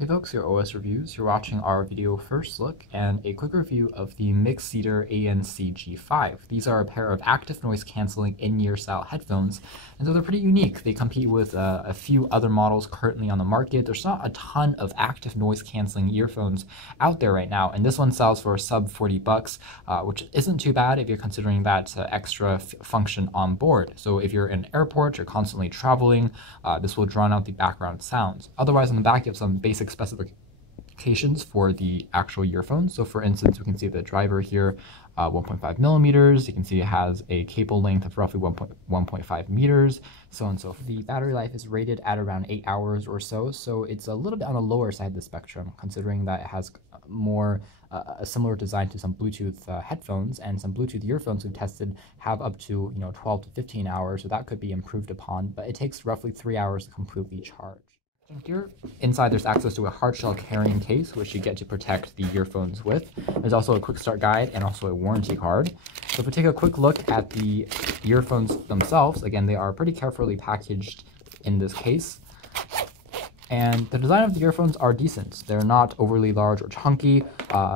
Hey folks, your OS Reviews. You're watching our video first look and a quick review of the Mixcder ANC-G5. These are a pair of active noise cancelling in-ear style headphones, and so they're pretty unique. They compete with a few other models currently on the market. There's not a ton of active noise cancelling earphones out there right now, and this one sells for sub 40 bucks, which isn't too bad if you're considering that extra function on board. So if you're in an airport, you're constantly traveling, this will drown out the background sounds. Otherwise, on the back, you have some basic specifications for the actual earphones. So for instance, we can see the driver here, 1.5 millimeters. You can see it has a cable length of roughly 1.5 meters, so on and so forth. The battery life is rated at around 8 hours or so, so it's a little bit on the lower side of the spectrum, considering that it has more a similar design to some Bluetooth headphones, and some Bluetooth earphones we've tested have up to 12 to 15 hours, so that could be improved upon, but it takes roughly 3 hours to completely charge. Here, inside there's access to a hard shell carrying case, which you get to protect the earphones with. There's also a quick start guide and also a warranty card. So if we take a quick look at the earphones themselves, again, they are pretty carefully packaged in this case. And the design of the earphones are decent. They're not overly large or chunky,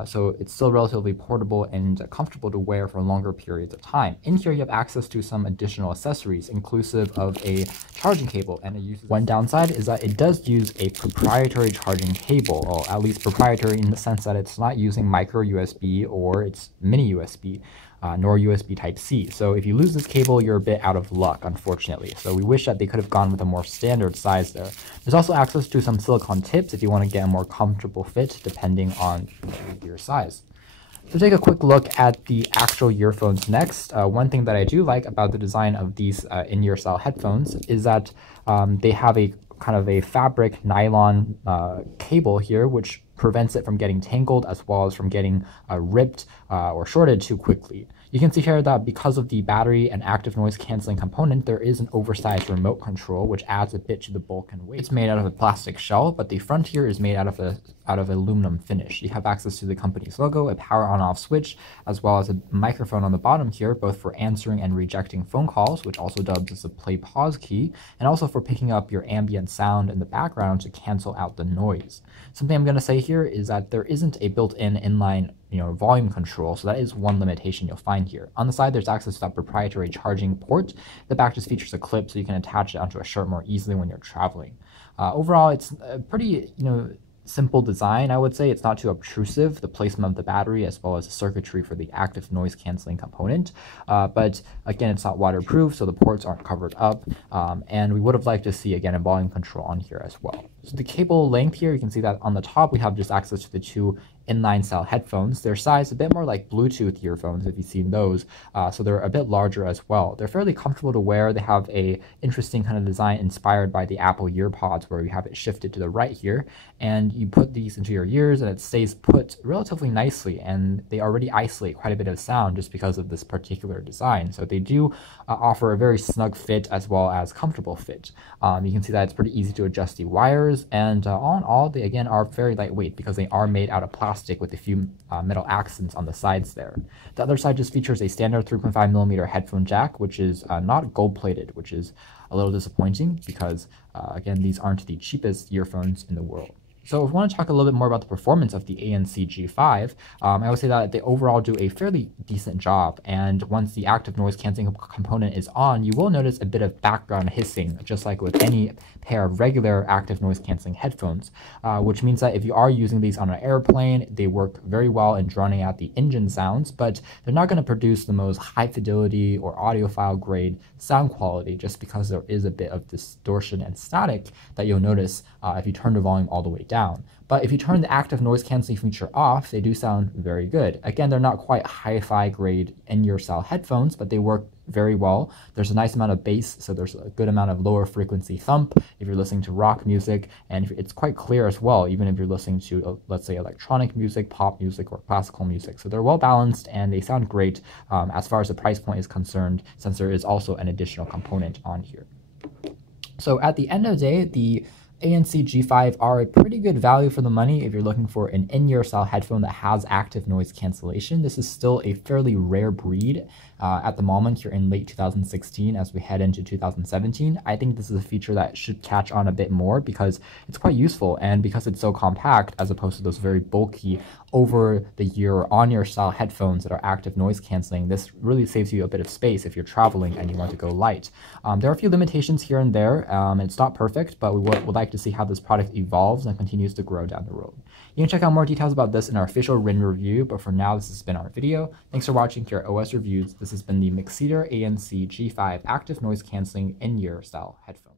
so it's still relatively portable and comfortable to wear for longer periods of time. In here, you have access to some additional accessories, inclusive of a charging cable, and it uses. One downside is that it does use a proprietary charging cable, or at least proprietary in the sense that it's not using micro USB or it's mini USB. Nor USB Type-C. So if you lose this cable, you're a bit out of luck, unfortunately. So we wish that they could have gone with a more standard size there. There's also access to some silicone tips if you want to get a more comfortable fit, depending on your size. So take a quick look at the actual earphones next. One thing that I do like about the design of these in-ear style headphones is that they have a kind of a fabric nylon cable here, which prevents it from getting tangled as well as from getting ripped or shorted too quickly. You can see here that because of the battery and active noise cancelling component, there is an oversized remote control, which adds a bit to the bulk and weight. It's made out of a plastic shell, but the front here is made out of aluminum finish. You have access to the company's logo, a power on-off switch, as well as a microphone on the bottom here, both for answering and rejecting phone calls, which also dubs as a play-pause key, and also for picking up your ambient sound in the background to cancel out the noise. Something I'm going to say here is that there isn't a built-in inline volume control, so that is one limitation you'll find here. On the side, there's access to that proprietary charging port. The back just features a clip, so you can attach it onto a shirt more easily when you're traveling. Overall, it's a pretty, simple design, I would say. It's not too obtrusive, the placement of the battery as well as the circuitry for the active noise cancelling component. But again, it's not waterproof, so the ports aren't covered up. And we would have liked to see, again, a volume control on here as well. So the cable length here, you can see that on the top, we have just access to the two inline style headphones. Their size a bit more like Bluetooth earphones, if you've seen those. So they're a bit larger as well. They're fairly comfortable to wear. They have a interesting kind of design inspired by the Apple EarPods, where you have it shifted to the right here, and you put these into your ears and it stays put relatively nicely, and they already isolate quite a bit of sound just because of this particular design. So they do offer a very snug fit as well as comfortable fit. You can see that it's pretty easy to adjust the wires, and all in all, they again are very lightweight because they are made out of plastic with a few metal accents on the sides there. The other side just features a standard 3.5 millimeter headphone jack, which is not gold plated, which is a little disappointing because again, these aren't the cheapest earphones in the world. So if we want to talk a little bit more about the performance of the ANC-G5, I would say that they overall do a fairly decent job. And once the active noise cancelling component is on, you will notice a bit of background hissing, just like with any pair of regular active noise cancelling headphones, which means that if you are using these on an airplane, they work very well in drowning out the engine sounds, but they're not going to produce the most high fidelity or audiophile grade sound quality, just because there is a bit of distortion and static that you'll notice if you turn the volume all the way down. But if you turn the active noise cancelling feature off, they do sound very good. Again, they're not quite hi-fi grade in-ear style headphones, but they work very well. There's a nice amount of bass, so there's a good amount of lower frequency thump if you're listening to rock music, and it's quite clear as well, even if you're listening to, let's say, electronic music, pop music, or classical music. So they're well balanced and they sound great as far as the price point is concerned, since there is also an additional component on here. So at the end of the day, the ANC-G5 are a pretty good value for the money if you're looking for an in-ear style headphone that has active noise cancellation. This is still a fairly rare breed at the moment here in late 2016 as we head into 2017. I think this is a feature that should catch on a bit more because it's quite useful, and because it's so compact as opposed to those very bulky over the ear or on-ear style headphones that are active noise canceling. This really saves you a bit of space if you're traveling and you want to go light. There are a few limitations here and there. It's not perfect, but we would like to see how this product evolves and continues to grow down the road. You can check out more details about this in our official written review, but for now, this has been our video. Thanks for watching here at OS Reviews. This has been the Mixcder ANC-G5 active noise canceling in-ear style headphone.